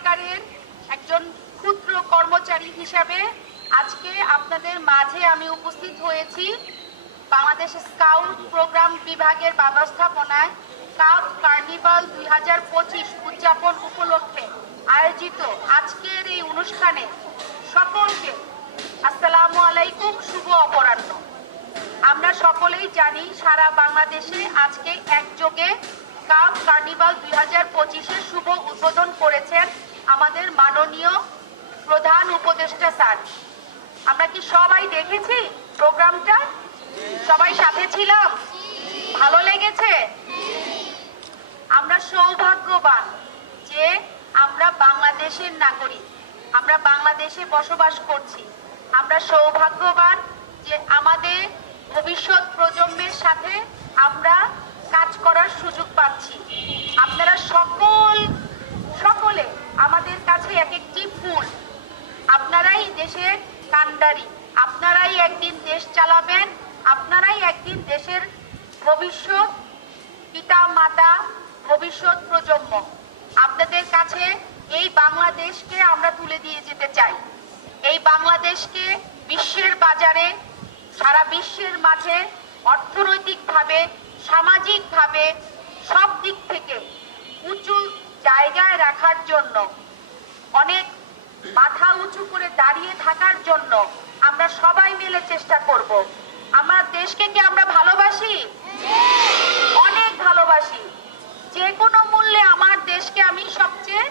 সরকারের একজন ক্ষুদ্র কর্মচারী হিসাবে আজকে আপনাদের মাঝে আমি উপস্থিত হয়েছি বাংলাদেশ স্কাউট প্রোগ্রাম বিভাগের ব্যবস্থাপনায় স্কাউট কার্নিভাল দুই হাজার পঁচিশ উদযাপন উপলক্ষে আয়োজিত আজকের এই অনুষ্ঠানে সকলকে আসসালামু আলাইকুম, শুভ অপরাহ্ন। আমরা সকলেই জানি সারা বাংলাদেশে আজকে একযোগে কাপ কার্নিভাল দুই হাজার পঁচিশের শুভ উদ্বোধন করেছেন আমাদের মাননীয় প্রধান উপদেষ্টা স্যার। আমরা কি সবাই দেখেছি প্রোগ্রামটা? সবাই সাথে ছিলাম? ভালো লেগেছে? আমরা সৌভাগ্যবান যে আমরা বাংলাদেশের নাগরিক, আমরা বাংলাদেশে বসবাস করছি। আমরা সৌভাগ্যবান যে আমাদের ভবিষ্যৎ প্রজন্মের সাথে আমরা কাজ করার সুযোগ পাচ্ছি। আপনারা সকল, সকলে আমাদের কাছে এক একটি ফুল। আপনারাই দেশের কান্ডারি। আপনারাই একদিন দেশ চালাবেন। আপনারাই একদিন দেশের ভবিষ্যৎ পিতা মাতা ভবিষ্যৎ প্রজন্ম। আপনাদের কাছে এই বাংলাদেশকে আমরা তুলে দিয়ে যেতে চাই। এই বাংলাদেশকে বিশ্বের বাজারে, সারা বিশ্বের মাঝে অর্থনৈতিকভাবে সামাজিকভাবে সব দিক থেকে উঁচু জায়গায় রাখার জন্য, অনেক মাথা উঁচু করে দাঁড়িয়ে থাকার জন্য আমরা সবাই মিলে চেষ্টা করব। আমার দেশকে কি আমরা ভালোবাসি? অনেক ভালোবাসি। যে কোনো মূল্যে আমার দেশকে আমি সবচেয়ে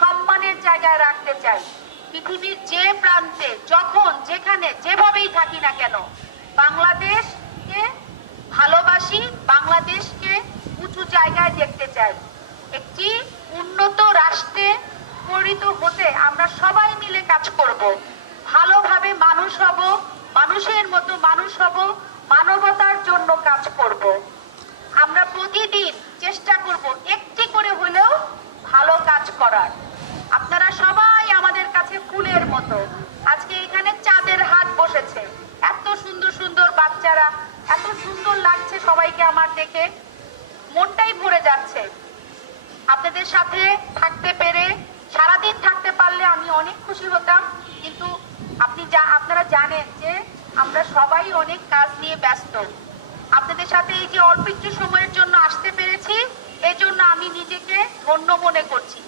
সম্মানের জায়গায় রাখতে চাই। পৃথিবীর যে প্রান্তে, যখন, যেখানে, যেভাবেই থাকি না কেন, বাংলাদেশকে ভালোবাসি বাংলাদেশকে উঁচু জায়গায় দেখতে চাই। একটি উন্নত রাষ্ট্রে পরিণত হতে আমরা সবাই মিলে কাজ করব। ভালোভাবে মানুষ হব, মানুষের মতো মানুষ হব, মানবতার জন্য কাজ করব। আমরা প্রতিদিন চেষ্টা করব একটি করে হলেও ভালো কাজ করার আপনারা সবাই আমাদের কাছে ফুলের মতো আজকে এখানে চাঁদের হাট বসেছে এত সুন্দর সুন্দর বাচ্চারা এত সুন্দর লাগছে সবাইকে আমার দেখে। মনটাই ভরে যাচ্ছে। আপনাদের সাথে থাকতে পেরে, সারাদিন থাকতে পারলে আমি অনেক খুশি হতাম, কিন্তু আপনি যা, আপনারা জানেন যে আমরা সবাই অনেক কাজ নিয়ে ব্যস্ত। আপনাদের সাথে এই যে অল্প একটু সময়ের জন্য আসতে পেরেছি এই জন্য আমি নিজেকে ধন্য মনে করছি।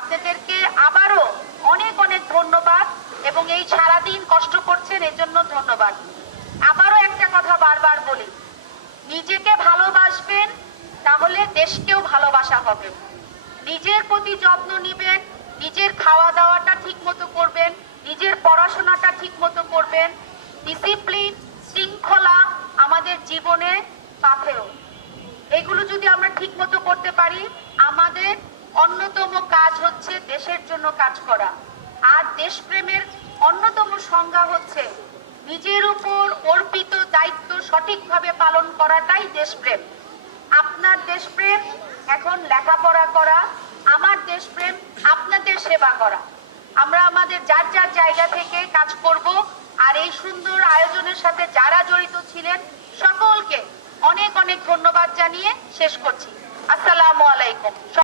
আপনাদেরকে আবারও অনেক অনেক ধন্যবাদ এবং এই সারাদিন কষ্ট করছেন, এজন্য ধন্যবাদ। আবারও একটা কথা বারবার বলি। নিজেকে ভালোবাসবেন, তাহলে দেশকেও ভালোবাসা হবে। নিজের প্রতি যত্ন নিবেন, নিজের খাওয়া দাওয়াটা ঠিক মতো করবেন, নিজের পড়াশোনাটা ঠিক মতো করবেন। ডিসিপ্লিন, শৃঙ্খলা আমাদের জীবনে পাথেও এগুলো যদি আমরা ঠিক মতো করতে পারি, আমাদের অন্যতম কাজ হচ্ছে দেশের জন্য কাজ করা। আর দেশপ্রেমের অন্যতম সংজ্ঞা হচ্ছে নিজের উপর অর্পিত দায়িত্ব সঠিকভাবে পালন করাটাই দেশপ্রেম। আপনার দেশপ্রেম, এখন লেখাপড়া করা, আমার দেশপ্রেম, আপনাদের সেবা করা। আমরা আমাদের যার যার জায়গা থেকে কাজ করব, আর এই সুন্দর আয়োজনের সাথে যারা জড়িত ছিলেন, সকলকে অনেক অনেক ধন্যবাদ জানিয়ে শেষ করছি। আসসালামু আলাইকুম।